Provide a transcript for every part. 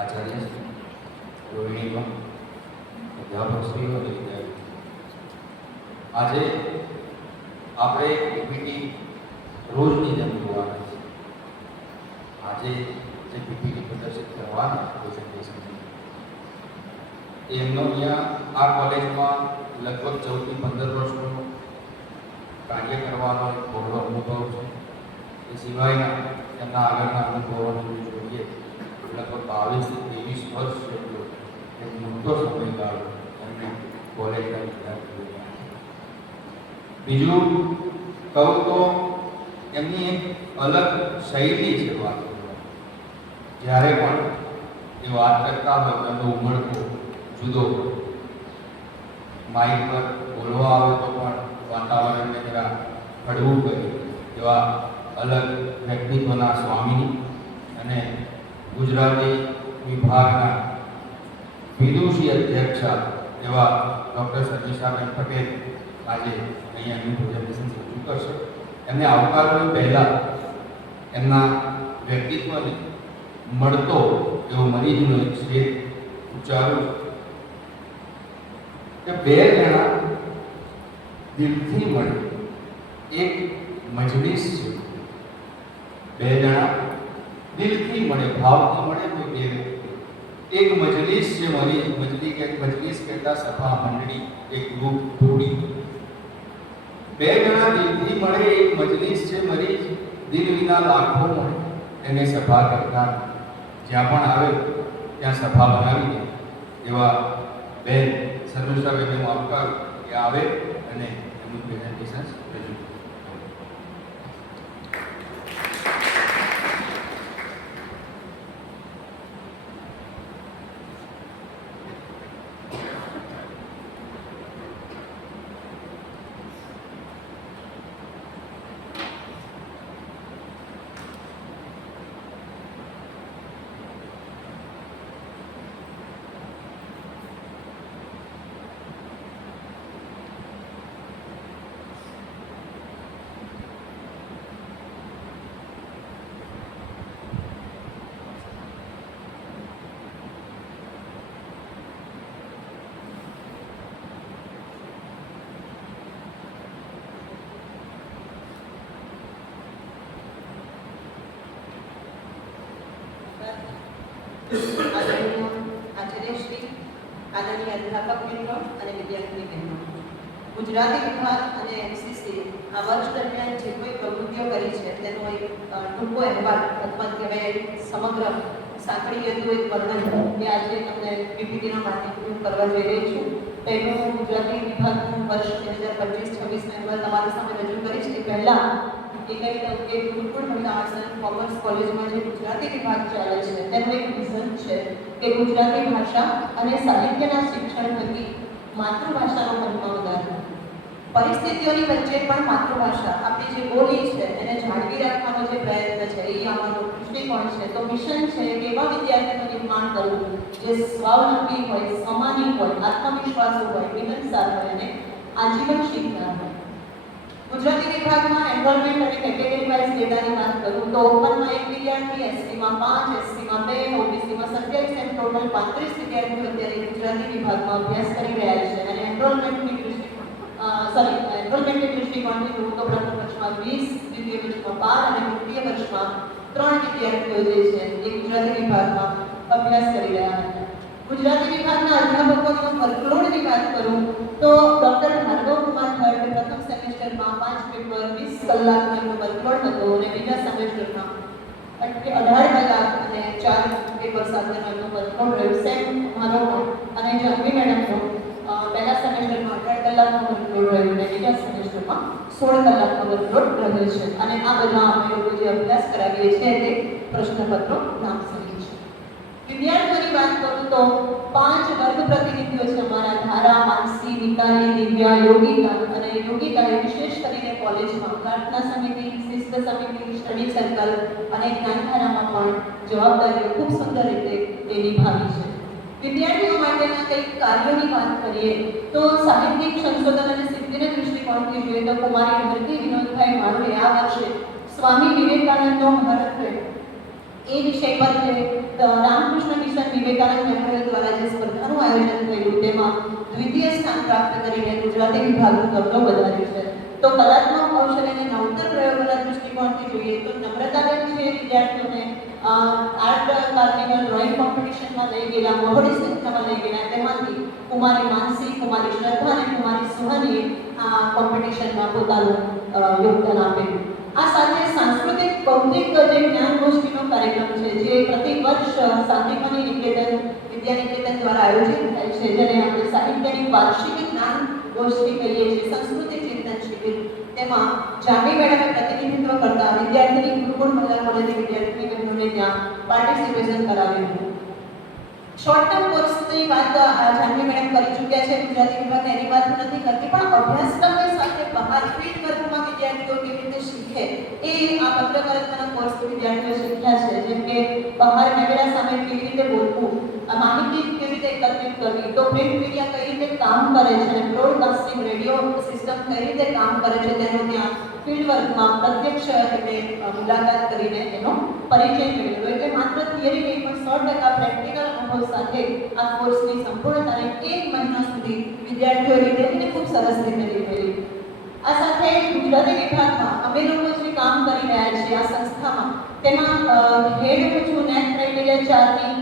આચાર્ય રોહિણીમાં અધ્યાપકશ્રીઓ અને વિદ્યાર્થીઓ, આજે આપણે પીપીટી રોજની જેમ જોવાના છે. આજે જે પીપીટી પ્રદર્શિત કરવાના પ્રેઝન્ટેશન એમનો અહીંયા આ કોલેજમાં લગભગ 14 થી 15 વર્ષનો કાર્ય કરવાનો એક બહોળો અનુભવ છે. એ સિવાયના એમના આગળના અનુભવોને જોઈએ લગભગ 22 થી 23 વર્ષ જેટલો એક મોટો સમયગાળો એમને કોલેજના વિદ્યાર્થીઓ. બીજું કહું તો એમની એક અલગ શૈલી છે વાત કરવાની. જ્યારે પણ એ વાત કરતા હોય તો એમનો ઉમળકો જુદો હોય. માઇક પર બોલવા આવે તો પણ વાતાવરણને જરા હળવું કરી એવા અલગ વ્યક્તિત્વના સ્વામીની અને ગુજરાતી વિભાગના વિદુષી અધ્યક્ષા એવા ડૉક્ટર સતીશાબેન પટેલ આજે અહીંયા એમનું પ્રેઝન્ટેશન રજૂ કરશે. એમને આવકારવા પહેલાં એમના વ્યક્તિત્વને મળતો એવો મરીજનો એક શેર ઉચ્ચારું કે બે જણા દિલથી મળે એક મજલિસ છે. બે જણા દિલથી મળે, ભાવથી મળે તો બે એક મજલિસ છે. મજલિસ કહેતા સભા મંડળી, એક ગ્રુપ ટોળી. બે જણા દિલથી મળે એક મજલિસ છે. મરીજ દિલ વિના લાખો મળે એને સભા કરતા જ્યાં પણ આવે ત્યાં સભા બનાવી દે એવા બે સર્વેશ્વરભાઈનું આવકાર એ આવે અને એમનું પ્રેઝન્ટેશન રજૂ. આચાર્યશ્રી, આદરણીય અધ્યાપક મિત્રો અને વિદ્યાર્થી બહેનો, ગુજરાતી વિભાગ અને એમસીસી આ વર્ષ દરમિયાન જે કોઈ પ્રવૃત્તિઓ કરી છે તેનો એક ટૂંકો અહેવાલ અથવા કહેવાય સમગ્ર સાંકળી લેતું એક વર્ણન એ આજે તમને પીપીટીના માધ્યમથી કરવા જઈ રહી છું. પહેલું ગુજરાતી વિભાગનું વર્ષ 2025-26 અહેવાલ તમારી સામે રજૂ કરીશ. તે પહેલાં એ કહી દઉં કે ગુરુકુળ મહિલા આર્ટ્સ એન્ડ કોમર્સ કોલેજમાં જે ગુજરાતી વિભાગ ચાલે છે તેનું એક વિઝન છે કે ગુજરાતી ભાષા અને સાહિત્યના શિક્ષણ થકી માતૃભાષાનો મહિમા વધારવો. પરિસ્થિતિઓની વચ્ચે પણ માતૃભાષા આપણી જે બોલી છે એને જાળવી રાખવાનો જે પ્રયત્ન છે એ અમારો દૃષ્ટિકોણ છે. તો મિશન છે કે એવા વિદ્યાર્થીનું નિર્માણ કરવું જે સ્વાવલંબી હોય, સમાની હોય, આત્મવિશ્વાસુ હોય, મિલનસાર હોય અને આજીવન શીખનાર હોય. ગુજરાતી વિભાગમાં એનરોલમેન્ટ અને કેટેગરી વાઇઝ ડેટાની વાત કરું તો ઓપનમાં 1 વિદ્યાર્થી, એસસીમાં 5, એસસીમાં 2, ઓબીસીમાં 27 એમ ટોટલ 35 વિદ્યાર્થીઓ અત્યારે ગુજરાતી વિભાગમાં અભ્યાસ કરી રહ્યા છે. અને એનરોલમેન્ટની દૃષ્ટિકોણથી જોઉં તો પ્રથમ વર્ષમાં 20, દ્વિતીય વર્ષમાં 12 અને તૃતીય વર્ષમાં 3 વિદ્યાર્થીઓ જે છે એ ગુજરાતી વિભાગમાં અભ્યાસ કરી રહ્યા હતા. ગુજરાતી વિભાગના અધ્યાપકોનું વર્કલોડની વાત કરું તો ડૉક્ટર ભાર્ગવ કુમાર ભટ્ટ પ્રથમ સેમેસ્ટરમાં 5 પેપર 20 કલાકનો એમનો વર્કલોડ હતો અને બીજા સેમેસ્ટરમાં 18 કલાક અને 4 પેપર સાથેનો એમનો વર્કલોડ રહ્યો. સેમ મારો અને જાનવી મેડમનો પહેલા સેમેસ્ટરમાં 18 કલાકનો વર્કલોડ રહ્યો અને બીજા સેમેસ્ટરમાં 16 કલાકનો વર્કલોડ રહ્યો છે. અને આ બધા અમે લોકો જે અભ્યાસ કરાવીએ છીએ તે પ્રશ્નપત્રો નામસરી છે. વિદ્યાર્થીઓની વાત કરું તો 5 વર્ગ પ્રતિનિધિઓ છે અમારા. ધારા, માનસી, નિકાલી, દિવ્યા, યોગિતા અને યોગિતાએ વિશેષ કરીને કોલેજમાં પ્રાર્થના સમિતિ, શિસ્ત સમિતિ, સ્ટડી સર્કલ અને જ્ઞાનધારામાં પણ જવાબદારીઓ ખૂબ સુંદર રીતે એ નિભાવી છે. વિદ્યાર્થીઓ માટેના કંઈક કાર્યોની વાત કરીએ તો સાહિત્યિક સંશોધન અને સિદ્ધિના દૃષ્ટિકોણથી જોઈએ તો કુમારી ભરતી વિનોદભાઈ મારુએ આ વર્ષે સ્વામી વિવેકાનંદનો ભારત એ વિષય પર જે રામકૃષ્ણ મિશન વિવેકાનંદ મેમોરિયલ દ્વારા જે સ્પર્ધાનું આયોજન થયું તેમાં દ્વિતીય સ્થાન પ્રાપ્ત કરીને ગુજરાતી વિભાગનું ગૌરવ વધાર્યું છે. તો કલાત્મક કૌશલ્ય અને નવતર પ્રયોગોના દૃષ્ટિકોણથી જોઈએ તો નમ્રતાબેન છે વિદ્યાર્થીઓને આર્ટ કાર્નિવલ ડ્રોઈંગ કોમ્પિટિશનમાં લઈ ગયેલા, બહોળી સંખ્યામાં લઈ ગયેલા. તેમાંથી કુમારી માનસી, કુમારી શ્રદ્ધા અને કુમારી સુહાનીએ આ કોમ્પિટિશનમાં પોતાનું યોગદાન આપેલું. આ સાથે સાંસ્કૃતિક બૌદ્ધિક જે જ્ઞાન ગોષ્ઠીનો કાર્યક્રમ છે જે પ્રતિ વર્ષ શાંતિમની નિકેતન વિદ્યાનિકેતન દ્વારા આયોજિત થાય છે, જેને આપણે સાહિત્યની વાર્ષિક જ્ઞાન ગોષ્ઠી કહીએ છીએ, સંસ્કૃતિ ચિંતન શિબિર. તેમાં જાનવી મેડમે પ્રતિનિધિત્વ કરતા વિદ્યાર્થીની ગુરુકુળ મહિલા કોલેજની વિદ્યાર્થીની બહેનોને ત્યાં પાર્ટિસિપેશન કરાવ્યું હતું. શોર્ટ ટર્મ કોર્સની વાત જાનવી મેડમ કરી ચૂક્યા છે ગુજરાતી વિભાગ, એની વાત નથી કરતી, પણ અભ્યાસક્રમની સાથે બહાર ફીલ્ડ વર્કમાં વિદ્યાર્થીઓ કેવી રીતે શીખે એ આ પત્રકારિતાના કોર્સથી વિદ્યાર્થીઓ શીખ્યા છે. જેમ કે બહાર કેમેરા સામે કેવી રીતે બોલવું, માહિતી કેવી રીતે એકત્રિત કરવી, તો પ્રિન્ટ મીડિયા કઈ રીતે કામ કરે છે, બ્રોડકાસ્ટિંગ રેડિયો સિસ્ટમ કઈ રીતે કામ કરે છે, તેનો ત્યાં ફિલ્ડ વર્કમાં પ્રત્યક્ષ એટલે મુલાકાત કરીને એનો પરિચય મેળવ્યો. એટલે માત્ર થિયરી નહીં પણ 100% પ્રેક્ટિકલ અનુભવ સાથે આ કોર્સની સંપૂર્ણતાને 1 મહિના સુધી વિદ્યાર્થીઓ લીધેલી ખૂબ સરસ રીતે લીધેલી. આ સાથે ગુજરાતી વિભાગમાં અમે લોકો જે કામ કરી રહ્યા છીએ આ સંસ્થામાં, તેમાં હેડ હું છું નેટ ક્રાઇટેરિયા 4 ની,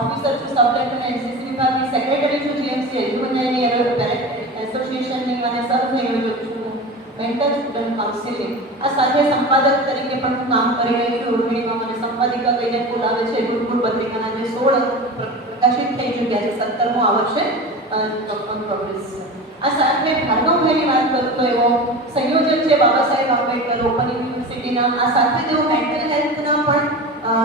ઓફિસર છું સબડિરેક્ટર એનસીસી વિભાગની, સેક્રેટરી છું જીએમસી એજ્યુકેશનની એસોસિએશનની અને સહસંયોજક છું મેન્ટર સ્ટુડન્ટ કાઉન્સિલિંગ. આ સાથે સંપાદક તરીકે પણ હું કામ કરી રહી છું. ઉર્મિળીમાં મને સંપાદિકા કહીને બોલાવે છે. ગુરુકુળ પત્રિકાના જે 16 પ્રકાશિત થઈ ચૂક્યા છે, 17મો આ વર્ષે પ્રોગ્રેસ છે. આ સાથે ભાર્ગવભાઈની વાત કરું તો એવો સંયોજક છે બાબા સાહેબ આંબેડકર ઓપન યુનિવર્સિટીના. આ સાથે તેઓ મેન્ટલ હેલ્થના પણ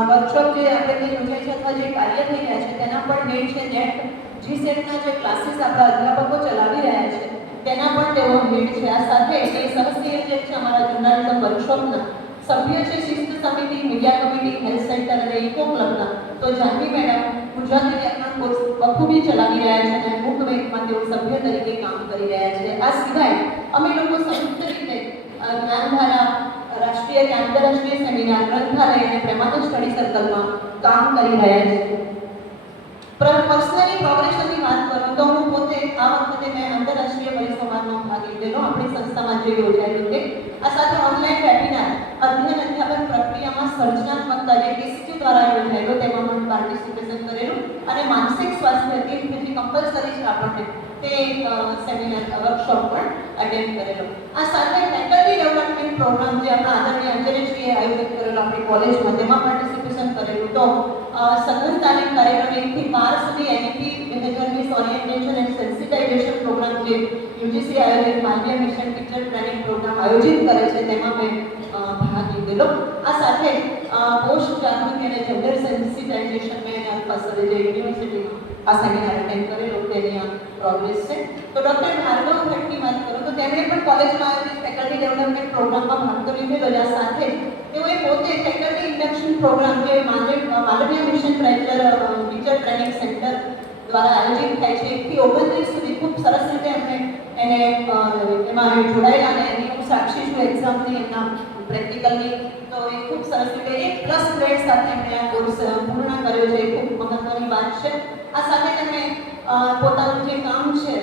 વર્કશોપ જે આપણે યોજાય છે અથવા જે કાર્ય થઈ રહ્યા છે તેના પણ હેડ છે. નેટ જીસેટના જે ક્લાસીસ આપણા અધ્યાપકો ચલાવી રહ્યા છે તેના પણ તેઓ હેડ છે. આ સાથે એ સહસંયોજક છે અમારા જર્નાલિઝમ વર્કશોપના. સભ્ય છે શિસ્ત સમિતિ, મીડિયા કમિટી, હેલ્થ સેન્ટર અને ઇકો ક્લબના. તો જાનવી મેડમ ગુજરાતી વ્યાકરણ કોર્સ બખૂબી ચલાવી રહ્યા છે અને બુક બેંકમાં તેઓ સભ્ય તરીકે કામ કરી રહ્યા છે. આ સિવાય અમે લોકો સંયુક્ત રીતે જ્ઞાનધારા, રાષ્ટ્રીય કે આંતરરાષ્ટ્રીય સેમિનાર, ગ્રંથાલય અને પ્રેમાનંદ સ્ટડી સર્કલમાં કામ કરી રહ્યા છે. પર્સનલી પ્રોગ્રેશનની વાત કરું તો હું પોતે આ વખતે મેં આંતરરાષ્ટ્રીય પરિસંવાદમાં ભાગ લીધેલો આપણી સંસ્થામાં જે યોજાયેલું તે. આ સાથે ઓનલાઈન વેબિનાર અધ્યયન અધ્યાપન પ્રક્રિયામાં સર્જનાત્મકતા જે ટીસીક્યુ દ્વારા યોજાયેલો તેમાં પણ પાર્ટિસિપેશન કરેલું. અને માનસિક સ્વાસ્થ્ય જે કમ્પલસરી છે આપણને તે સેમિનાર વર્કશોપ પણ અટેન્ડ કરેલો. આ સાથે ફેકલ્ટી ડેવલપમેન્ટ પ્રોગ્રામ જે આપણા આદરણીય અંજલિશ્રીએ આયોજિત કરેલો આપણી કોલેજમાં, તેમાં પાર્ટિસિપેશન કરેલું. તો સઘન તાલીમ કાર્યક્રમ 1 થી 12 સુધી NEP 2020 orientation and sensitization program જે યુજીસી આયોજિત Malaviya mission teacher training program આયોજિત કરે છે તેમાં મેં ભાગ લીધેલો. આ સાથે પોસ્ટ જાગૃતિ અને જેન્ડર સેન્સિટાઇઝેશન મેં અલ્ફાસરે જે યુનિવર્સિટીમાં આ સેમિનાર અટેન્ડ કરેલો તેની આ પ્રોગ્રેસ છે. તો ડૉક્ટર ભાર્ગવ ભટ્ટની વાત કરું તો તેમણે પણ કોલેજમાં આયોજિત ફેકલ્ટી ડેવલપમેન્ટ પ્રોગ્રામમાં ભાગ લીધેલો. આ સાથે તેઓએ પોતે ફેકલ્ટી ઇન્ડક્શન પ્રોગ્રામ જે માલવીય મિશન ટીચર ટ્રેનિંગ સેન્ટર દ્વારા આયોજિત થાય છે 1 થી 29 સુધી ખૂબ સરસ રીતે એમને એમાં જોડાયેલા અને એની હું સાક્ષી છું એક્ઝામની એમના પ્રેક્ટિકલની. તો એ ખૂબ સરસ રીતે 1+ ગ્રેડ સાથે એમણે આ કોર્સ પૂર્ણ કર્યો છે. ખૂબ મહત્વની વાત છે. આ સાથે તેમણે પોતાનું જે કામ છે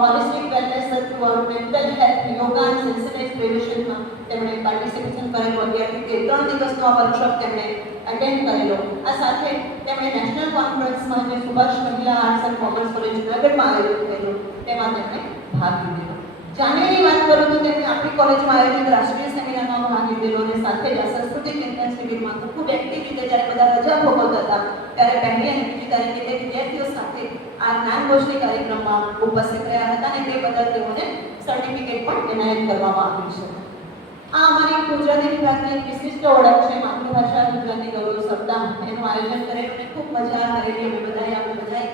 holistic wellness throughout mental health, yoga અને સેન્સિટાઇઝ પ્રિવેશનમાં તેમણે પાર્ટિસિપેશન કરેલું. અત્યારથી 3 દિવસનો આ વર્કશોપ તેમણે અટેન્ડ કરેલો. આ સાથે તેમણે નેશનલ કોન્ફરન્સમાં જે સુભાષ મહિલા આર્ટ્સ એન્ડ કોમર્સ કોલેજ જૂનાગઢમાં આયોજિત થયેલું તેમાં તેમણે ભાગ લીધેલો. જાનવીની વાત કરું તો તેમણે આપણી કોલેજમાં આયોજિત રાષ્ટ્રીય સેમિનારમાં ભાગ લીધેલો અને સાથે જ આ સંસ્કૃતિ ચિંતન શિબિરમાં ખૂબ એક્ટિવ રીતે જ્યારે બધા રજા ભોગવતા હતા ત્યારે પહેલી અને બીજી તારીખે તે વિદ્યાર્થીઓ સાથે આ જ્ઞાનગોષ્ઠી કાર્યક્રમમાં ઉપસ્થિત રહ્યા હતા અને તે બદલ તેઓને સર્ટિફિકેટ પણ એનાયત કરવામાં આવ્યું છે. આ અમારી ગુજરાતી વિભાગની એક વિશિષ્ટ ઓળખ છે માતૃભાષા ગુજરાતી ગૌરવ સપ્તાહ. એનું આયોજન કરેલું અને ખૂબ મજા કરેલી. આપણે બધાએ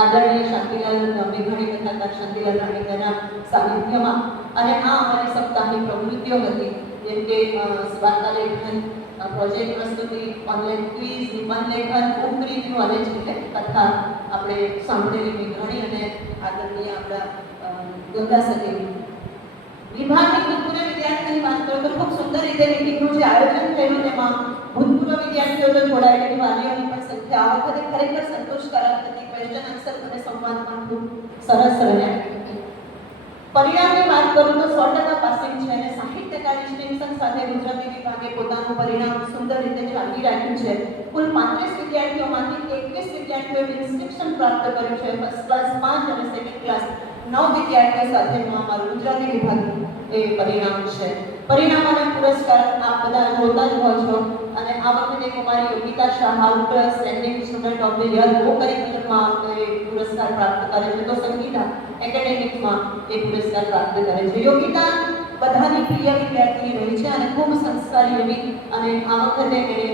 આદરણીય શાંતિલાલ મેઘાણી કથાકાર શાંતિલાલ રાણીના સાનિધ્યમાં. અને આ અમારી સપ્તાહની પ્રવૃત્તિઓ હતી જેમ કે વાર્તાલેખન, પ્રોજેક્ટ પ્રસ્તુતિ, ઓનલાઈન ક્વિઝ, નિબંધ લેખન, બુક રિવ્યુ અને છેલ્લે કથા આપણે સાંભળેલી મેઘાણી અને આદરણીય આપણા ગંગા સતીની. વિભાગની ભૂતપૂર્વ વિદ્યાર્થીની વાત કરું તો ખૂબ સુંદર રીતે મીટિંગનું જે આયોજન થયેલું તેમાં ભૂતપૂર્વ વિદ્યાર્થીઓ તો જોડાયેલી, વાલીઓની પણ સંખ્યા વખતે ખરેખર સંતોષકારક હતી. ક્વેશ્ચન આન્સર અને સંવાદ પણ ખૂબ સરસ રહ્યા. પરિણામની વાત કરું તો 100% પાસિંગ છે અને 60% ડિસ્ટિંક્શન સાથે ગુજરાતી વિભાગે પોતાનું પરિણામ સુંદર રીતે જાળવી રાખ્યું છે. કુલ 35 વિદ્યાર્થીઓમાંથી 21 વિદ્યાર્થીઓએ ડિસ્ટિંક્શન પ્રાપ્ત કર્યું છે. ફર્સ્ટ ક્લાસ 5 અને સેકન્ડ ક્લાસ 9 વિદ્યાર્થીઓ સાથેનું અમારું ગુજરાતી વિભાગનું એ પરિણામ છે. પરિણામ અને પુરસ્કાર આપ બધા જોતા જ હો છો અને આ વખતે કુમારી Yogita Shah outstanding student of the year કો કરિક્યુલરમાં એ પુરસ્કાર પ્રાપ્ત કરે છે, તો સંગીતા એકેડેમિકમાં એ પુરસ્કાર પ્રાપ્ત કરે છે. યોગિતા બધાની પ્રિય વિદ્યાર્થીની રહી છે અને ખૂબ સંસ્કારી એવી અને આ વખતે એણે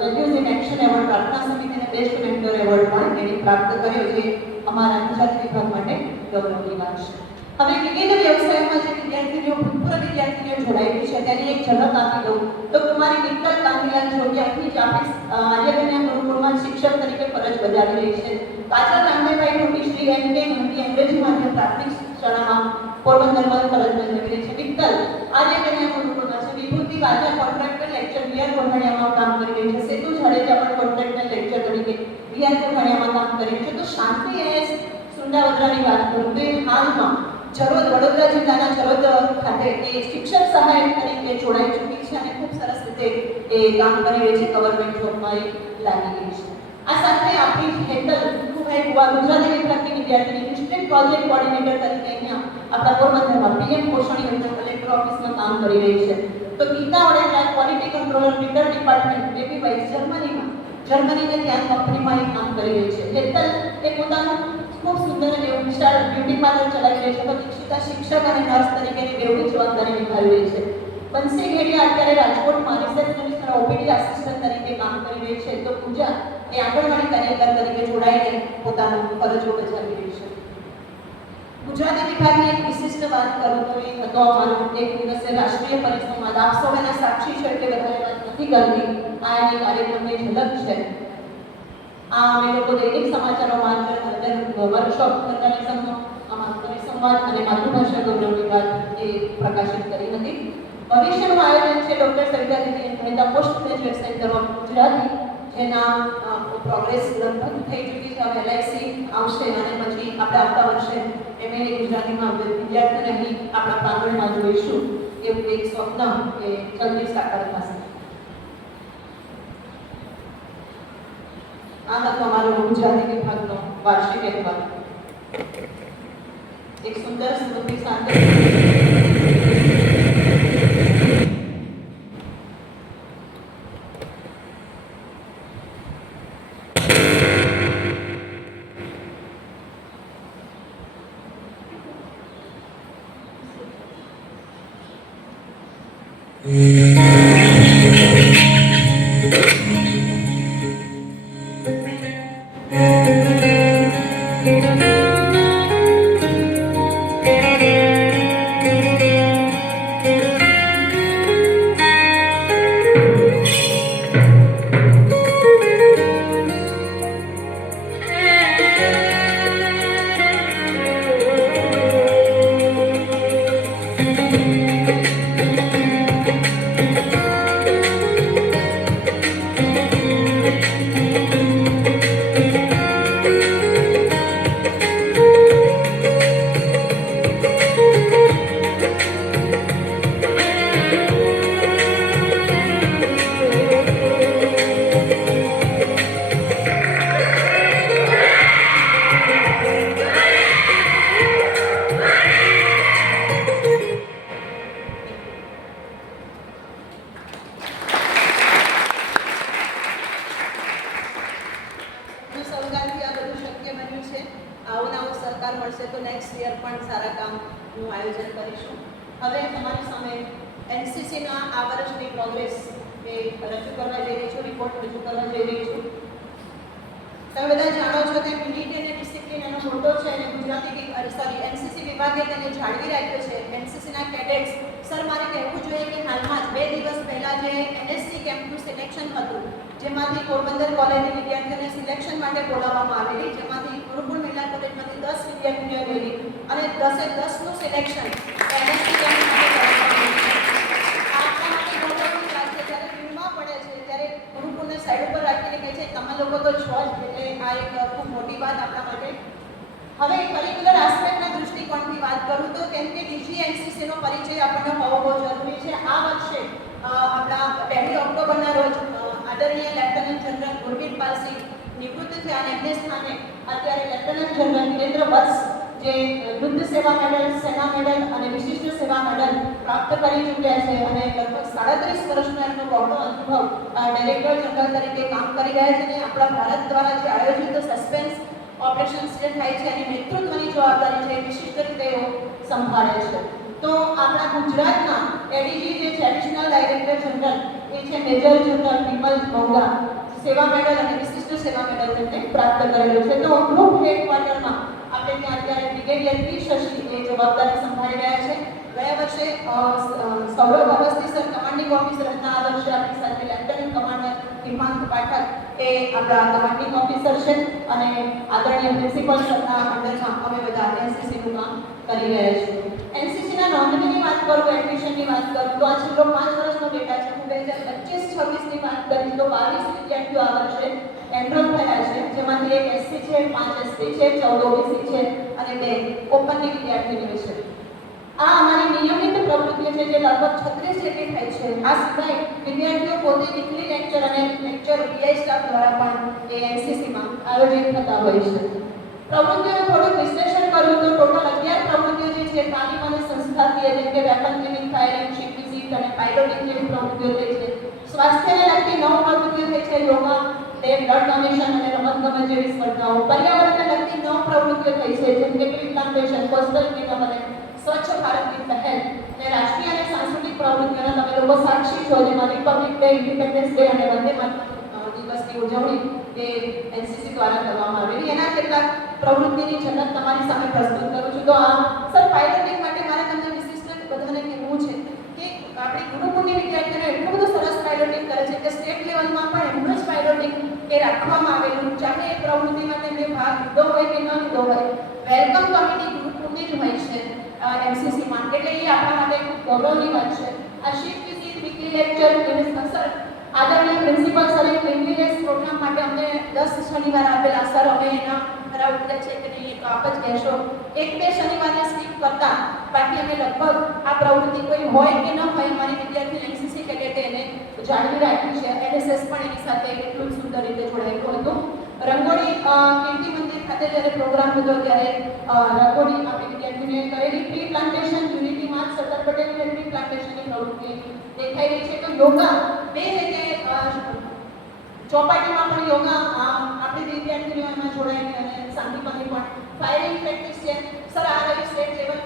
વેલ્યુઝ ઇન એક્શન એવોર્ડ પ્રાર્થના સમિતિને બેસ્ટ મેન્ટર એવોર્ડ પણ એણે પ્રાપ્ત કર્યો છે. અમારા ગુજરાતી વિભાગ માટે ગૌરવની વાત છે. હવે વિવિધ વ્યવસાયમાં જે વિદ્યાર્થીઓ ભૂતપૂર્વ વિદ્યાર્થીઓ જોડાયેલી છે તેની એક ઝલક આપી દઉં તો કુમારી મિત્તલ કાંતિલાલ જોગિયાથી જ આપણી આર્યકન્યા ગુરુકુળમાં શિક્ષક તરીકે ફરજ બજાવી રહી છે. કાજલ રામદેવભાઈ મોટી શ્રી એમ કે મોટી અંગ્રેજી માધ્યમ પ્રાથમિક શાળામાં પોરબંદરમાં ફરજ બજાવી રહી છે. મિત્તલ આર્યકન્યા ગુરુકુળમાં છે. વિભૂતિ વાજા કોન્ટ્રાક્ટર લેક્ચર વીઆર ગોઠાણીયામાં કામ કરી રહી છે. સેતુ જાડેજા પણ કોન્ટ્રાક્ટર લેક્ચર તરીકે વીઆર ગોઠાણીયામાં કામ કરી રહી છે. તો શાંતિ એસ સુંડાવદરાની વાત કરું તો એ હાલમાં જરોદ વડોદરા જિલ્લાના જરોદ ખાતે એ શિક્ષક સહાયક તરીકે જોડાઈ ચૂકી છે અને ખૂબ સરસ રીતે એ કામ કરી રહી છે. ગવર્મેન્ટ જોબમાં એ લાગી ગઈ છે. આ સાથે આપણી હેતલ કુભાઈ કુવા ગુજરાતી વિભાગની વિદ્યાર્થીની ડિસ્ટ્રિક્ટ પ્રોજેક્ટ કોઓર્ડિનેટર તરીકે અહીંયા આપણા પોરબંદરમાં પીએમ પોષણ યોજના કલેક્ટર ઓફિસમાં કામ કરી રહી છે. તો Geeta Vadela quality controller meter department APY જર્મનીને ત્યાં કંપનીમાં એ કામ કરી રહી છે. હેતલ એ પોતાનું ખૂબ સુંદર અને વિશાળ બ્યુટી પાર્લર ચલાવી રહી છે. તો દીક્ષિતા શિક્ષક અને નર્સ તરીકેની બેવડી જવાબદારી નિભાવી રહી છે. બંસી ઘેડિયા અત્યારે રાજકોટમાં રિસેપ્શનિસ્ટ અને ઓપીડી આસિસ્ટન્ટ તરીકે કામ કરી રહી છે. તો પૂજા એ આંગણવાડી કાર્યકર તરીકે જોડાઈને પોતાનું ફરજો બજાવી રહી છે. ગુજરાતી વિભાગની એક વિશિષ્ટ વાત કરું તો એ હતો અમારો એક દિવસે રાષ્ટ્રીય પરિસંવાદ. આપ સૌ એના સાક્ષી છે કે વધારે વાત નથી કરતી. આ એની કાર્યક્રમની ઝલક છે. આ અમે લોકો દૈનિક સમાચારોમાં વર્કશોપ જર્નલિઝમનો અમારો પરિસંવાદ અને માતૃભાષા ગૌરવની વાત એ પ્રકાશિત કરી હતી. ભવિષ્યનું આયોજન છે doctor Savita Didi Mehta post graduate centre of Gujarati, જેના પ્રોગ્રેસ લગભગ થઈ ચૂકી છે. હવે LIC આવશે અને પછી આપણે આવતા વર્ષે MA ગુજરાતીમાં વિદ્યાર્થીઓને અહીં આપણા પ્રાંગણમાં જોઈશું. એવું એક સ્વપ્ન એ જલ્દી સાકાર થશે. આ હતો અમારો ગુજરાતી વિભાગનો વાર્ષિક અહેવાલ. એક સુંદર સ્મૃતિ સાથે આયોજન કરીશું. હવે તમારી સામે NCCના આ વર્ષની પ્રોગ્રેસ એ રજૂ કરવા જઈ રહી છું, રિપોર્ટ રજૂ કરવા જઈ રહી છું. તમે બધા જાણો છો કે યુનિટી અને ડિસિપ્લિન એનો મોટો છે અને NCC વિભાગે તેને જાળવી રાખ્યો છે. NCCના કેડેટ્સ સર મારે કહેવું જોઈએ કે હાલમાં જ 2 દિવસ પહેલા જે NSC કેમ્પનું સિલેક્શન હતું, જેમાંથી પોરબંદર કોલેજની વિદ્યાર્થીઓને સિલેક્શન માટે બોલાવવામાં આવેલી, જેમાંથી ગુરુકુળ મહિલા કોલેજમાંથી 10 વિદ્યાર્થીઓ ગયેલી અને 10નું સિલેક્શન NSC કેમ્પ માટે કરવામાં આપણા માટે ગૌરવની વાત છે. જ્યારે ફીલ્ડમાં પડે છે ત્યારે ગુરુકુળને સાઈડ ઉપર રાખીને કહે છે તમે લોકો તો છો જ, એટલે આ એક ખૂબ મોટી વાત આપણા માટે. હવે કરિક્યુલર આસ્પેક્ટના દૃષ્ટિકોણથી વાત કરું તો કેમ કે DGNCCનો પરિચય આપણને હોવો બહુ જરૂરી છે. આ વર્ષે આપણા 2 ઓક્ટોબરના રોજ આદરણીય લેફ્ટનન્ટ જનરલ ગુરમીતપાલસિંહ નિવૃત્ત થયા અને એમને સ્થાને અત્યારે લેફ્ટનન્ટ જનરલ વિરેન્દ્ર વત્સ જે યુદ્ધ સેવા મેડલ, સેના મેડલ અને વિશિષ્ટ સેવા મેડલ પ્રાપ્ત કરી ચૂક્યા છે અને લગભગ 37 વર્ષનો એમનો બહોળો અનુભવ ડાયરેક્ટર જનરલ તરીકે કામ કરી રહ્યા છે અને આપણા ભારત દ્વારા જે આયોજિત સસ્પેન્સ ઓપરેશન્સ જે થાય છે એની નેતૃત્વની જવાબદારી છે વિશિષ્ટ રીતે તેઓ સંભાળે છે. તો આપણા ગુજરાતના એડીજી જે છે એડિશનલ ડાયરેક્ટર જનરલ એ છે મેજર જનરલ વિમલ ગોંગા, સેવા મેડલ અને વિશિષ્ટ સેવા મેડલ તેમને પ્રાપ્ત કરેલું છે. તો ગ્રુપ હેડક્વાર્ટરમાં આપણે ત્યાં અત્યારે બ્રિગેડિયર પી શશી એ જવાબદારી સંભાળી રહ્યા છે. ગયા વર્ષે Saurabh Awasthi sir commanding officer હતા. આ વર્ષે આપણી સાથે લેફ્ટનન્ટ કમાન્ડર હિમાંક પાઠક એ આપણા કમાન્ડિંગ ઓફિસર છે અને આદરણીય પ્રિન્સિપલ સરના અંડરમાં અમે બધા એનસીસીનું કામ કરી રહ્યા છીએ. એનસીસીના નોંધણીની વાત કરું, એડમિશનની વાત કરું તો આ છેલ્લો 5 વર્ષનો ડેટા છે. હું 2025-26ની વાત કરીશ તો 22 વિદ્યાર્થીઓ આ વર્ષે એનરોલ થયા છે, જેમાંથી 1 એસસી છે, 5 એસટી છે, 14 ઓબીસી છે અને 2 ઓપનની વિદ્યાર્થીનીઓ છે. આ અમારી નિયમિત પ્રવૃત્તિઓ છે જે લગભગ 36 જેટલી થાય છે. આ સિવાય વિદ્યાર્થીઓ પોતે વીકલી લેક્ચર અને લેક્ચર વીઆઈ સ્ટાફ દ્વારા પણ એ એનસીસીમાં આયોજિત થતા હોય છે. પ્રવૃત્તિઓનું થોડું વિશ્લેષણ કરું તો ટોટલ 11 પ્રવૃત્તિઓ જે છે તાલીમ અને સંસ્થાકીય, જેમ કે weapon training, firing, ship visit અને પાયલોટિંગ જેવી પ્રવૃત્તિઓ થઈ છે. સ્વાસ્થ્યને લગતી 9 પ્રવૃત્તિઓ થઈ છે, યોગા, બ્લડ ડોનેશન અને રમતગમત જેવી સ્પર્ધાઓ. પર્યાવરણને લગતી 9 પ્રવૃત્તિઓ થઈ છે, જેમ કે ટ્રી પ્લાન્ટેશન, કોસ્ટલ ક્લીનઅપ અને સ્વચ્છ ભારતની પહેલ. અને રાષ્ટ્રીય અને સાંસ્કૃતિક પ્રવૃત્તિઓના તમે લોકો સાક્ષી છો, જેમાં રિપબ્લિક ડે, ઇન્ડિપેન્ડન્સ ડે અને વંદે માતરમ દિવસની ઉજવણી એ એનસીસી દ્વારા કરવામાં આવેલી. એના કેટલાક પ્રવૃત્તિની ઝલક તમારી સામે પ્રસ્તુત કરું છું. તો આ સર પાયલોટિંગ માટે મારે તમને વિશિષ્ટ બધાને કહેવું છે કે આપણી ગુરુકુળની વિદ્યાર્થીઓને એટલું બધું સરસ પાયલોટિંગ કરે છે કે સ્ટેટ લેવલમાં પણ એમનું જ પાયલોટિંગ એ રાખવામાં આવેલું. ચાહે એ પ્રવૃત્તિમાં તેમને ભાગ લીધો હોય કે ન લીધો હોય, વેલકમ કમિટી ગુરુકુળની જ હોય છે એનસીસીમાં, એટલે એ આપણા માટે ખૂબ ગૌરવની વાત છે. આ ship visit, weekly lecture, sir આદરણીય પ્રિન્સિપલ સરે ક્લિનલીનેસ પ્રોગ્રામ માટે અમને 10 શનિવાર આપેલા. સર અમે એના ખરા ઉતર્યા છે કે નહીં તો આપ જ કહેશો. 1-2 શનિવારને સ્કીપ કરતા બાકી અમે લગભગ આ પ્રવૃત્તિ કોઈ હોય કે ન હોય અમારી વિદ્યાર્થી એનસીસી કેડેટે એને જાળવી રાખી છે. એનએસએસ પણ એની સાથે એટલું સુંદર રીતે જોડાયેલું હતું. રંગોળી કીર્તિ મંદિર ખાતે જ્યારે પ્રોગ્રામ હતો ત્યારે રંગોળી આપણી વિદ્યાર્થીઓને કરેલી. ટ્રી પ્લાન્ટેશન, યુનિટી માર્ચ, સરદાર પટેલની ટ્રી પ્લાન્ટેશનની પ્રવૃત્તિ દેખાઈ રહી છે. તો યોગા 2 જગ્યાએ ચોપાટીમાં પણ યોગા આપણી વિદ્યાર્થીઓ એમાં જોડાયેલી અને શાંતિપની પણ ફાયરિંગ પ્રેક્ટિસ છે. સર આ રહી સ્ટેટ લેવલ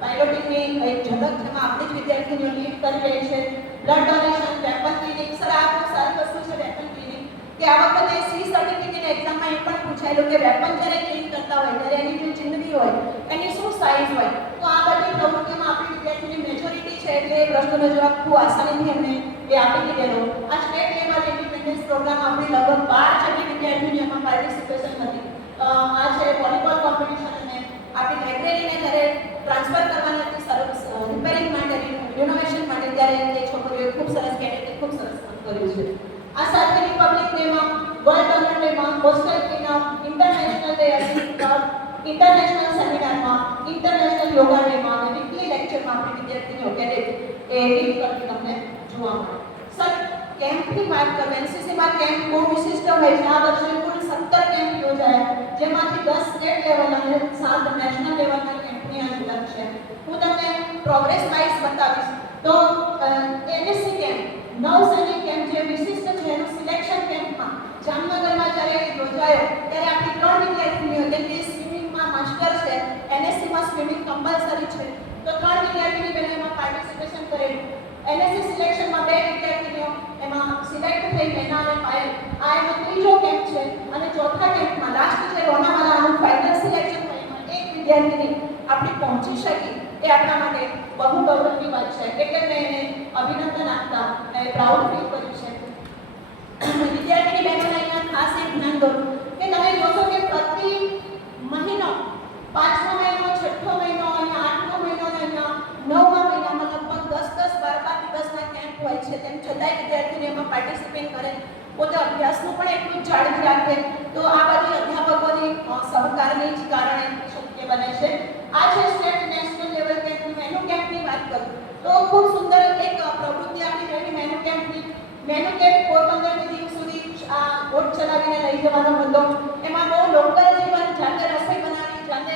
પાયલોટિંગની એક ઝલક જેમાં આપણી જ વિદ્યાર્થીઓ લીડ કરી રહી છે. Blood donation, weapon clinic. Sir આ બહુ સારી વસ્તુ છે વેપન ક્લિનિક કે આ વખતે સી સર્ટિફિકેટ એક્ઝામમાં એ પણ પૂછાયેલું કે વેપન જ્યારે ક્લીન કરતા હોય ત્યારે એની જે ચિંદડી હોય એની શું સાઇઝ હોય. તો આ બધી પ્રવૃત્તિઓમાં આપણી વિદ્યાર્થીની મેજોરિટી છે એટલે એ પ્રશ્નનો જવાબ ખૂબ આસાનીથી એમને એ આપી દીધેલો. આ સ્ટેટ લેવલ ઇન્ડિપેન્ડન્સ પ્રોગ્રામ આપણી લગભગ 12 જેટલી વિદ્યાર્થીઓની એમાં પાર્ટિસિપેશન હતી. આ છે વોલીબોલ કોમ્પિટિશન અને આપણી લાઇબ્રેરીને જ્યારે ટ્રાન્સફર કરવાની હતી સર્વિસ રિપેરિંગ માટે, રિનોવેશન માટે, ત્યારે એ છોકરીઓએ ખૂબ સરસ કેડેટે ખૂબ સરસ કામ કર્યું છે. આ સાથે રિપબ્લિક ડેમાં, વર્લ્ડ ઓનર ડેમાં, coastal cleanup, international day club, international સેમિનારમાં, ઇન્ટરનેશનલ યોગા ડેમાં અને વીકલી લેક્ચરમાં આપણી વિદ્યાર્થીઓ કેડેટ એ લીડ કરતી તમને જોવા મળે. સર કેમ્પની વાત કરું, એનસીસીમાં કેમ્પ બહુ વિશિષ્ટ હોય છે. આ વર્ષે કુલ 17 કેમ્પ યોજાયા, જેમાંથી 10 સ્ટેટ લેવલ અને 7 નેશનલ લેવલના કેમ્પની આ ઝલક છે. હું તમને પ્રોગ્રેસ વાઇઝ બતાવીશ. તો એનએસસી કેમ્પ, નવ સૈનિક કેમ્પ જે વિશિષ્ટ છે એનું સિલેક્શન કેમ્પમાં જામનગરમાં જ્યારે યોજાયો ત્યારે આપણી 3 વિદ્યાર્થીનીઓ, જેમ કે સ્વિમિંગમાં માસ્ટર છે, એનએસસીમાં સ્વિમિંગ કમ્પલસરી છે, તો 3 વિદ્યાર્થીની બહેનો એમાં પાર્ટિસિપેશન કરેલું. એનએસસી સિલેક્શનમાં 2 વિદ્યાર્થીનીઓ એમાં સિલેક્ટ થઈ, મેના અને પાયલ. આ એનો 3જો કેમ્પ છે અને ચોથા કેમ્પમાં લાસ્ટ જે લોનાવાલાનું ફાઇનલ સિલેક્શન થયું એમાં 1 વિદ્યાર્થીની આપણી પહોંચી શકી એ આપણા માટે બહુ ગૌરવની વાત છે. એટલે મેં એને અભિનંદન આપતા મેં પ્રાઉડ ફીલ કર્યું છે. વિદ્યાર્થીની બહેનોને અહીંયા ખાસ એક ધ્યાન દોરું કે તમે જોશો કે પ્રતિ મહિનો 5મો મહિનો, 6મો મહિનો, અહીંયા 8મો મહિનો અને અહીંયા 9મા મહિનામાં લગભગ 10-10, 12-12 દિવસના કેમ્પ હોય છે. તેમ છતાંય વિદ્યાર્થીને એમાં પાર્ટિસિપેટ કરે, પોતે અભ્યાસનું પણ એટલું જ રાખે તો આ બધી અધ્યાપકોની સહકારની જ કારણે શક્ય બને છે. આ છે સ્ટેટ નેશનલ લેવલ કેમ્પની મેનુ કેમ્પની વાત કરું તો ખૂબ સુંદર એક પ્રવૃત્તિ આપણી રહી મેનુ કેમ્પની. મેનુ કેમ્પ પોરબંદર દિવસ સુધી આ બોટ ચલાવીને લઈ જવાનો હતો. એમાં બહુ લોકલ જીવન, જાતે રસોઈ બનાવી, જાતે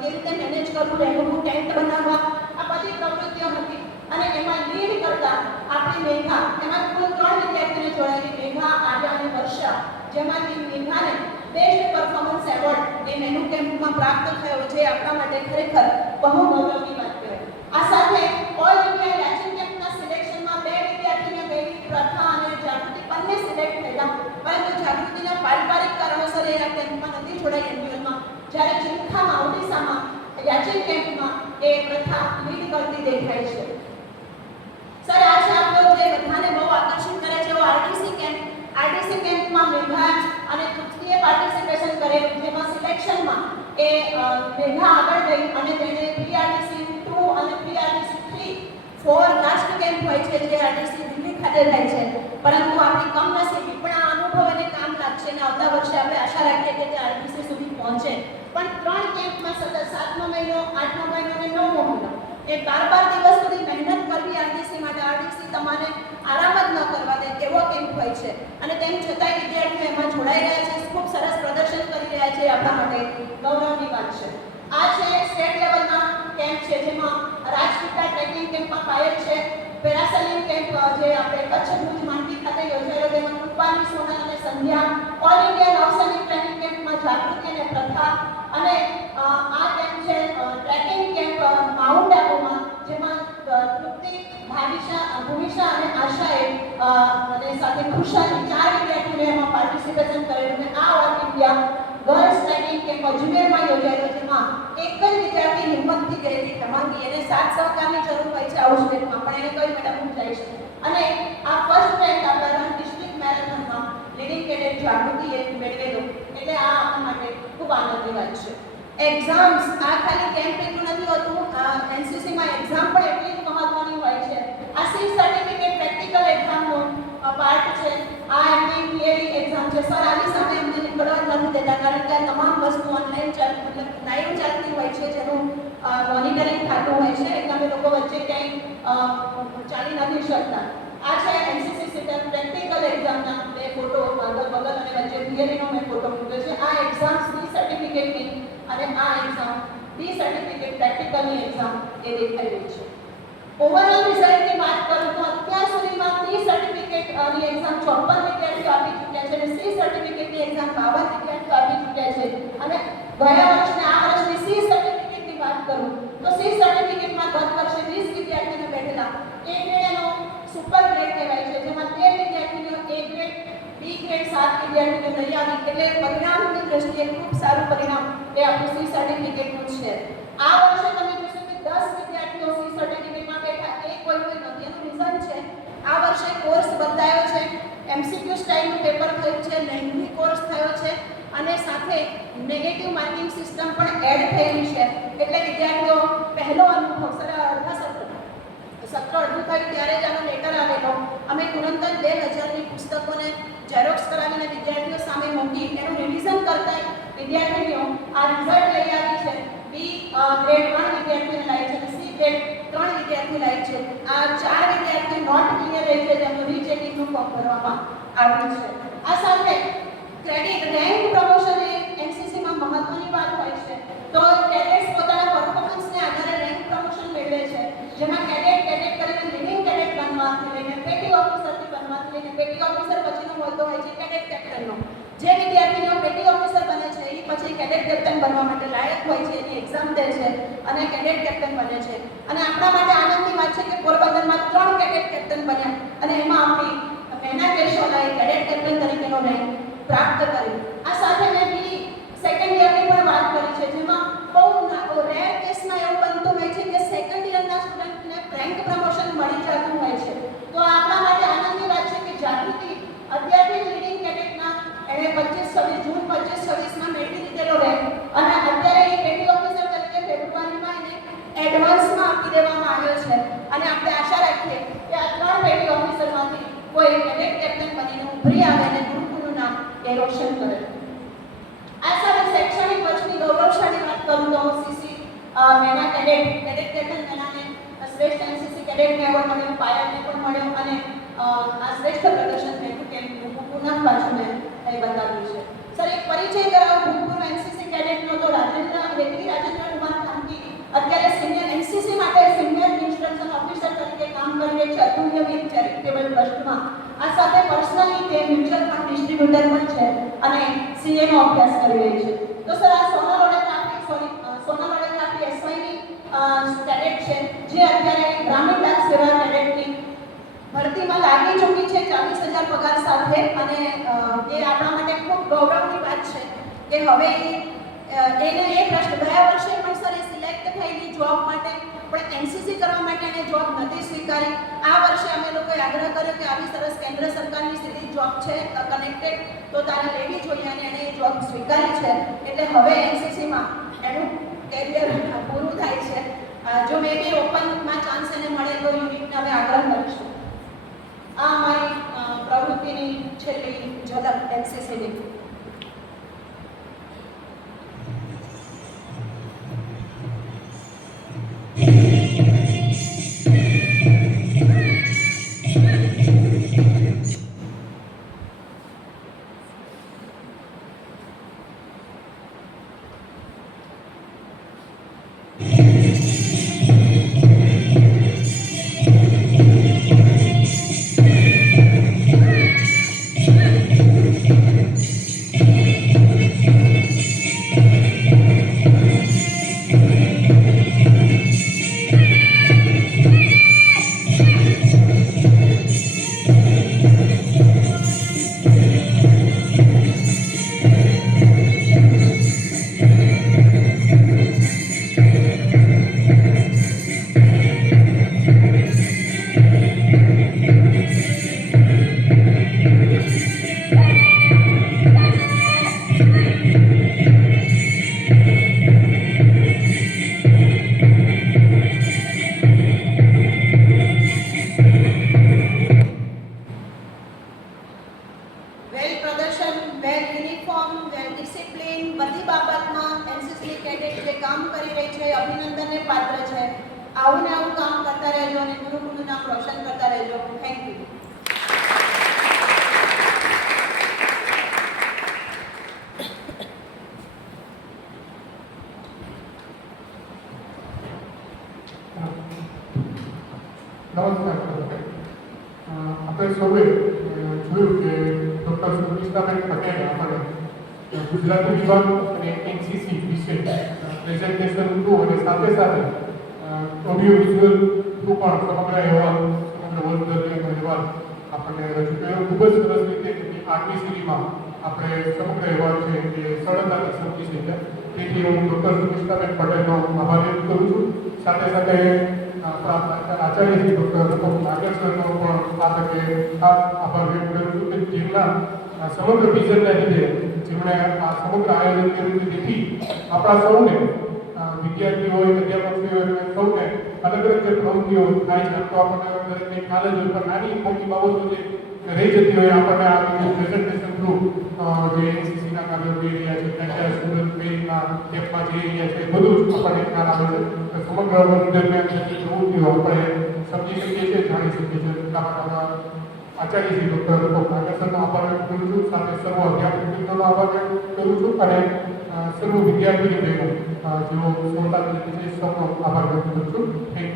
કેવી રીતે મેનેજ કરવું, રહેવું, ટેન્ટ બનાવવા, આ બધી પ્રવૃત્તિઓ હતી. અને એમાં લીડ કરતા આપણી મેઘા, એમાં કુલ 3 વિદ્યાર્થીઓ જોડાયેલી, મેઘા, આર્યા અને વર્ષા, જેમાંથી મેઘાને બેસ્ટ પરફોર્મન્સ એવોર્ડ એ મેનુ કેમ્પમાં પ્રાપ્ત થયો, જે આપણા માટે ખરેખર બહુ ગૌરવની વાત કહેવાય. આ સાથે ઓલ ઇન્ડિયા યાચિંગ કેમ્પના સિલેક્શનમાં 2 વિદ્યાર્થીને ગયેલી પ્રથા અને જાગૃતિ બંને સિલેક્ટ થયેલા, પરંતુ જાગૃતિના પારિવારિક કારણોસર એ આ કેમ્પમાં નથી જોડાઈ એન્યુઅલમાં, જ્યારે ચિંખામાં, ઓડિશામાં યાચિંગ કેમ્પમાં એ પ્રથા લીડ કરતી દેખાય છે. સર, આજે આપણો જે બધાને બહુ આકર્ષિત કરે છે એવો આરટીસી કેમ્પ. આરટીસી કેમ્પમાં મેઘા અને તૃપ્તિએ પાર્ટિસિપેશન કરેલું, જેમાં સિલેક્શનમાં એ મેઘા આગળ ગઈ અને તેણે પ્રીઆરટીસી 2 અને પ્રીઆરટીસી 3 4 લાસ્ટ કેમ્પ હોય છે જે આરટીસી દિલ્હી ખાતે થાય છે. પરંતુ આપણી કમનસીબી પણ આ અનુભવ એને કામ લાગશે અને આવતા વર્ષે આપણે આશા રાખીએ કે તે આરટીસી સુધી પહોંચે. પણ 3 કેમ્પમાં સતત 7મો મહિનો, 8મો મહિનો અને 9મો મહિનો એ 12 દિવસ સુધી મહેનત કરવી આરટીસી માટે. આરટીસી તમારે આરામ જ ન કરવા દે તેવો કેમ્પ હોય છે અને તેમ છતાંય વિદ્યાર્થીઓ એમાં જોડાઈ રહ્યા છે, ખૂબ સરસ પ્રદર્શન કરી રહ્યા છે. આપણા માટે ગૌરવની વાત છે. આ છે સ્ટેટ લેવલના કેમ્પ છે, જેમાં રાજપીપળા ટ્રેકિંગ કેમ્પમાં પાયલ છે, પેરાસેલિંગ કેમ્પ જે આપણે કચ્છ ભુજ માંડવી ખાતે યોજાયેલો, તેમાં કૃપાલી, સોનલ અને સંધ્યા, ઓલ ઇન્ડિયા નૌસૈનિક ટ્રેનિંગ કેમ્પમાં જાગૃતિ અને પ્રથા, અને આ કેમ્પ છે ટ્રેકિંગ કેમ્પ માઉન્ટ આબુમાં, જેમાં તૃપ્તિ, ભૂમિશા અને આશાએ અને સાથે ખુશાલી 4 વિદ્યાર્થીઓએ એમાં પાર્ટિસિપેશન કરેલું. અને આ all India girls trekking camp અજમેરમાં યોજાયેલો, જેમાં એક જ વિદ્યાર્થી હિંમતથી ગયેલી ધમાકી. એને સાથ સહકારની જરૂર હોય છે આઉટ સ્ટેટમાં, પણ એને કઈ મેડમ હું જઈશ. અને આ ફર્સ્ટ રેન્ક આપણા રણ ડિસ્ટ્રિક્ટ મેરેથોનમાં લીડિંગ કેડેટ જાગૃતિએ મેળવેલો, એટલે આ આપણા માટે ખૂબ આનંદની વાત છે. એક્ઝામ્સ, આ ખાલી કેમ્પ એટલું નથી હોતું, એનસીસીમાં એક્ઝામ પણ એટલી જ મહત્વની હોય છે. આ સી સર્ટિફિકેટ પ્રેક્ટિકલ એક્ઝામનો પાર્ટ છે. આ એમની થિયરી એક્ઝામ છે. સર, આની સામે એમને નીકળવા જ નથી દેતા, કારણ કે આ તમામ વસ્તુ ઓનલાઈન મતલબ લાઈવ ચાલતી હોય છે, જેનું મોનિટરિંગ થતું હોય છે, એટલે અમે લોકો વચ્ચે ક્યાંય ચાલી નથી શકતા. આ છે એનસીસી સીટર પ્રેક્ટિકલ એક્ઝામના 2 ફોટો, આગળ બગલ અને વચ્ચે થિયરીનો મેં ફોટો મૂક્યો છે. આ એક્ઝામ સી સર્ટિફિકેટની અને આ એક્ઝામ ડી સર્ટિફિકેટ પ્રેક્ટિકલની એક્ઝામ એ દેખાઈ રહી છે. ઓવરઓલ રિઝલ્ટની વાત કરું તો અત્યાર સુધીમાં ડી સર્ટિફિકેટની એક્ઝામ 54 વિદ્યાર્થીઓ આપી ચૂક્યા છે અને સી સર્ટિફિકેટની એક્ઝામ 52 વિદ્યાર્થીઓ આપી ચૂક્યા છે. અને ગયા વર્ષે આ વર્ષની સી સર્ટિફિકેટની વાત કરું તો સી સર્ટિફિકેટમાં ગત વર્ષે 20 વિદ્યાર્થીઓ બેઠેલા. એ ગ્રેડ એનો સુપર ગ્રેડ કહેવાય છે, જેમાં 13 વિદ્યાર્થીઓ એ ગ્રેડ, બી ગ્રેડ 7 વિદ્યાર્થીઓ લઈ આવી, એટલે પરિણામની દ્રષ્ટિએ ખૂબ સારું પરિણામ એ આપણું સી સર્ટિફિકેટનું છે. આ વર્ષે તમે જોશો કે 10 વિદ્યાર્થીઓ સી સર્ટિફિકેટમાં બેઠા, એ કોઈ નથી. એનું રીઝન છે આ વર્ષે કોર્સ બદલાયો છે, એમસીક્યુ સ્ટાઇલનું પેપર થયું છે, લેંગ્વેજ કોર્સ થયો છે અને સાથે નેગેટિવ માર્કિંગ સિસ્ટમ પણ એડ થયેલી છે. એટલે વિદ્યાર્થીઓ પહેલો અનુભવ સત્ર અડધું થયું ત્યારે જ આનો લેટર આવેલો. અમે તુરંત જ 2000ની પુસ્તકોને ઝેરોક્સ કરાવીને વિદ્યાર્થીઓ સામે મૂકી એનું રિવિઝન કરતા વિદ્યાર્થીઓ આ રિઝલ્ટ લઈ આવી છે. બી ગ્રેડ 1 વિદ્યાર્થીઓને લાવી છે અને સી ગ્રેડ 3 વિદ્યાર્થીઓ લાવી છે. આ 4 વિદ્યાર્થીઓ નોટ ક્લિયર રહી છે, જેમનું રીચેકિંગનું ફોર્મ ભરવામાં આવ્યું છે. આ સાથે ક્રેડિટ રેન્ક પ્રમોશન એ એનસીસીમાં મહત્વની વાત હોય છે. તો કેડેટ્સ પોતાના પરફોર્મન્સને આધારે રેન્ક પ્રમોશન મેળવે છે, જેમાં કેડેટ કરીને લીડિંગ કેડેટ બનવાથી લઈને પેટી ઓફિસરથી બનવાથી લઈને પેટી ઓફિસર પછીનો હોદ્દો હોય છે કેડેટ કેપ્ટનનો. જે વિદ્યાર્થીઓ પેટી ઓફિસર બને છે એ પછી કેડેટ કેપ્ટન બનવા માટે લાયક હોય છે, એની એક્ઝામ દે છે અને કેડેટ કેપ્ટન બને છે. અને આપણા માટે આનંદની વાત છે કે પોરબંદરમાં 3 કેડેટ કેપ્ટન બન્યા અને એમાં આપણી મેના કેશોલાએ કેડેટ કેપ્ટન તરીકેનો રેન્ક પ્રાપ્ત કર્યો. આ સાથે મેં બી સેકન્ડ યરની પણ વાત કરી છે, જેમાં બહુ રેર કેસમાં એવું બનતું હોય છે કે સેકન્ડ યરના સ્ટુડન્ટને રેન્ક પ્રમોશન મળી જતું હોય છે. તો આપણા માટે આનંદની વાત છે કે જાગૃતિ અત્યારથી લીડિંગ કેડેટના એણે 25-26 જૂન 25-26માં મેળવી દીધેલો રેન્ક અને અત્યારે એ પેટી ઓફિસર તરીકે ફેબ્રુઆરીમાં એને એડવાન્સમાં આપી દેવામાં આવ્યો છે. અને આપણે આશા રાખીએ કે આ 3 પેટી ઓફિસરમાંથી કોઈ કેડેટ કેપ્ટન બનીને ઉભરી આવે અને ગુરુકુળનું નામ એ રોશન કરે. આ સાથે શૈક્ષણિક વર્ષની ગૌરવશાળી વાત કરું તો સીસી મેના કેડેટ કેપ્ટન મેનાને શ્રેષ્ઠ એનસીસી કેડેટને એવોર્ડ મળ્યો, પાયલને પણ મળ્યો અને આ શ્રેષ્ઠ પ્રદર્શન થયું કેમ પુનઃ પાછું મેં એ બતાવ્યું છે. સર એક પરિચય કરાવો ભૂતપૂર્વ એનસીસી કેડેટનો તો રાજેન્દ્ર કુમાર ખાનકી અત્યારે સિનિયર એનસીસી માટે સિનિયર ઇન્સ્ટ્રક્શન ઓફિસર તરીકે કામ કરી રહી છે અતુલ્ય વીર ચેરિટેબલ ટ્રસ્ટમાં. આ સાથે પર્સનલી તે મ્યુચ્યુઅલ ફંડ ડિસ્ટ્રીબ્યુટર પણ છે અને સીએનો અભ્યાસ કરી રહી છે. તો સર આ સોનલ ઓડેગ્રાફી એસવાયની કેડેટ છે જે અત્યારે ગ્રામીણ ડાક સેવા કેડેટની ભરતીમાં લાગી ચૂકી છે 40,000 પગાર સાથે અને એ આપણા માટે ખૂબ ગૌરવની વાત છે કે હવે એને એ પ્રશ્ન ગયા વર્ષે પણ સર એ સિલેક્ટ થયેલી જોબ માટે પણ એનસીસી કરવા માટે એને જોબ નથી સ્વીકારી. આ વર્ષે અમે લોકોએ આગ્રહ કર્યો કે આવી સરસ કેન્દ્ર સરકારની સીધી જોબ છે કનેક્ટેડ તો તારે લેવી જોઈએ અને એને એ જોબ સ્વીકારી છે એટલે હવે એનસીસીમાં એનું કેરિયર પૂરું થાય છે. જો મે બી ઓપનમાં ચાન્સ એને મળે તો યુનિટને અમે આગ્રહ કરીશું. આ અમારી પ્રવૃત્તિની છેલ્લી ઝલક એનસીસીની. આપણે સૌએ જોયું કે ડૉક્ટર સુમિતાબેન પટેલે આપણે ગુજરાતી વિભાગ અને એનસીસી વિશે પ્રેઝન્ટેશન હતું અને સાથે સાથે ઓડિયો વિઝ્યુઅલ થ્રુ પણ સમગ્ર અહેવાલ સમગ્ર વર્ષ દરમિયાન અહેવાલ આપણને રજૂ કર્યો. ખૂબ જ સરસ રીતે આગલી સીડીમાં આપણે સમગ્ર અહેવાલ છે એ સરળતાથી સમજી શક્યા. તેથી હું ડૉક્ટર સુમિતાબેન પટેલનો આભાર વ્યક્ત કરું છું. સાથે સાથે આચાર્યશ્રી ડૉક્ટર નાગેશ્વરનો પણ આ તકે ખાસ આભાર વ્યક્ત કરું છું કે જેમના સમગ્ર વિઝનના લીધે જેમણે આ સમગ્ર આયોજન કર્યું છે. તેથી આપણા સૌને વિદ્યાર્થીઓ હોય અધ્યાપકો હોય સૌને અલગ અલગ જે પ્રવૃત્તિઓ થાય છે તો આપણને દરેકને ખ્યાલ જ હોય પણ નાની મોટી બાબતો જે રહી જતી હોય આપણને આ પ્રેઝન્ટેશન થ્રુ જે એનસીસીના કાર્યો જોઈ રહ્યા છે ત્યાં સ્ટુડન્ટ પેજના કેમ્પમાં જઈ રહ્યા છે બધું જ આપણને ખ્યાલ આવે છે. સમગ્ર વર્ષ દરમિયાન જેટલી પ્રવૃત્તિઓ આપણે સમજી શકીએ છીએ જાણી શકીએ છીએ. એટલા માટે આચાર્યશ્રી ડૉક્ટર નાગેશ્વરનો આભાર વ્યક્ત કરું છું. સાથે સર્વ અધ્યાપક મિત્રોનો આભાર વ્યક્ત કરું છું અને સર્વ વિદ્યાર્થીની બહેનો જેઓ સૌનો આભાર વ્યક્ત કરું છું. Thank you.